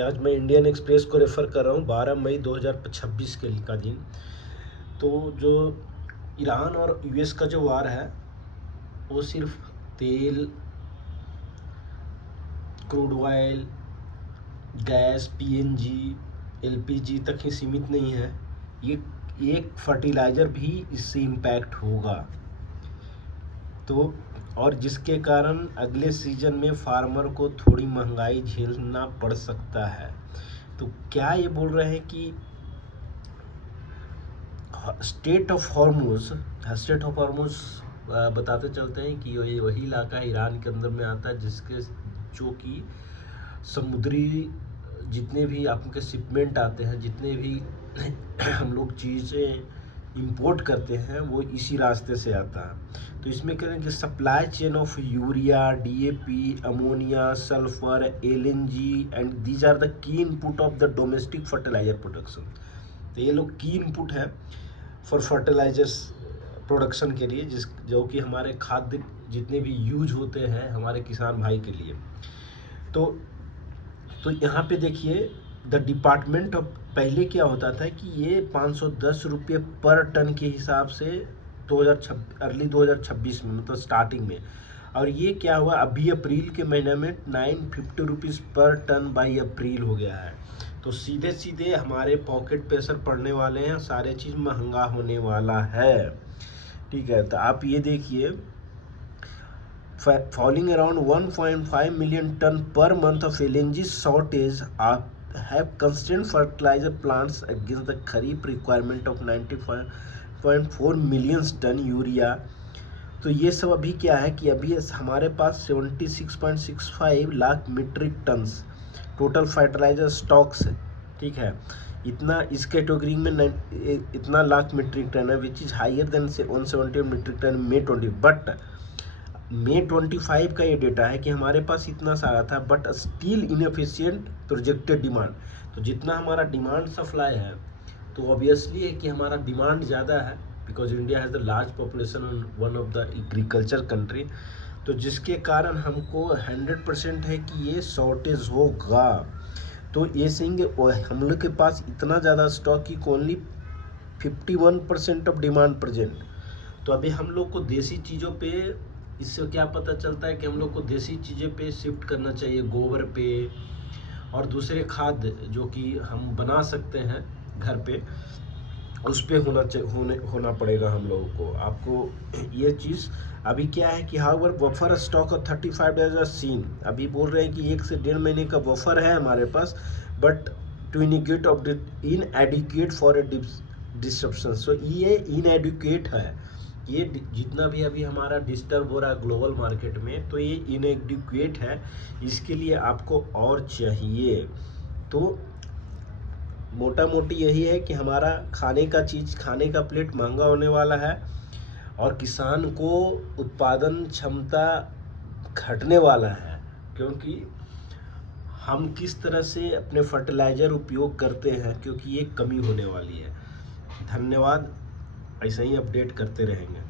आज मैं Indian express को रेफ़र कर रहा हूँ 12 मई 2026 का दिन। तो जो ईरान और यूएस का जो वार है वो सिर्फ तेल, crude oil, gas, PNG, LPG तक ही सीमित नहीं है। ये एक फर्टिलाइज़र भी इससे इम्पैक्ट होगा। तो और जिसके कारण अगले सीजन में फार्मर को थोड़ी महंगाई झेलना पड़ सकता है। तो क्या ये बोल रहे हैं कि स्टेट ऑफ हॉर्मुज़ बताते चलते हैं कि ये वही इलाका ईरान के अंदर में आता है जिसके जो कि समुद्री जितने भी आपके शिपमेंट आते हैं, जितने भी हम लोग चीज़ें इंपोर्ट करते हैं वो इसी रास्ते से आता है। तो इसमें कह रहे हैं कि supply chain of urea, DAP, ammonia, sulphur, LNG and these are the key input of the domestic fertilizer production. तो ये लोग की इनपुट है फॉर फर्टिलाइजर्स प्रोडक्शन के लिए, जो कि हमारे खाद्य जितने भी यूज होते हैं हमारे किसान भाई के लिए। तो यहाँ पे देखिए द डिपार्टमेंट ऑफ, पहले क्या होता था कि ये 510 रुपये पर टन के हिसाब से अर्ली 2026 में, मतलब स्टार्टिंग में, और ये क्या हुआ अभी अप्रैल के महीने में 950 रुपीज़ पर टन बाई अप्रैल हो गया है। तो सीधे सीधे हमारे पॉकेट पे असर पड़ने वाले हैं, सारे चीज़ महंगा होने वाला है। ठीक है, तो आप ये देखिए falling around 1.5 million ton per month of LNG shortage have constrained fertilizer plants against the kharif requirement of 95.4 million ton urea. तो ये सब अभी क्या है कि अभी हमारे पास 76.65 lakh metric tons total fertilizer stocks है। ठीक है, इतना इस कैटेगरी में इतना लाख मीट्रिक टन है, which is higher than 170 metric ton May 20। But मई 25 का ये डेटा है कि हमारे पास इतना सारा था, but still inefficient projected demand. तो जितना हमारा डिमांड सप्लाई है तो ऑब्वियसली है कि हमारा डिमांड ज़्यादा है, because India has the large population and one of the agriculture country. तो जिसके कारण हमको 100% है कि ये शॉर्टेज होगा। तो ये सिंह हम लोग के पास इतना ज़्यादा स्टॉक की ओनली 51% ऑफ डिमांड प्रेजेंट। तो अभी हम लोग को देसी चीज़ों पे, इससे क्या पता चलता है कि हम लोग को देसी चीज़ें पे शिफ्ट करना चाहिए, गोबर पे और दूसरे खाद जो कि हम बना सकते हैं घर पे, उस पे होना पड़ेगा हम लोगों को। आपको ये चीज़ अभी क्या है कि however buffer stock of 35 days are seen. अभी बोल रहे हैं कि 1 से 1.5 महीने का बफर है हमारे पास, but to indicate of inadequate for a disruption. So ये इनएडिक्वेट है, ये जितना भी अभी हमारा डिस्टर्ब हो रहा है ग्लोबल मार्केट में, तो ये इनएडिक्वेट है। इसके लिए आपको और चाहिए। तो मोटा मोटी यही है कि हमारा खाने का प्लेट महंगा होने वाला है और किसान को उत्पादन क्षमता घटने वाला है, क्योंकि हम किस तरह से अपने फर्टिलाइज़र उपयोग करते हैं, क्योंकि ये कमी होने वाली है। धन्यवाद, ऐसे ही अपडेट करते रहेंगे।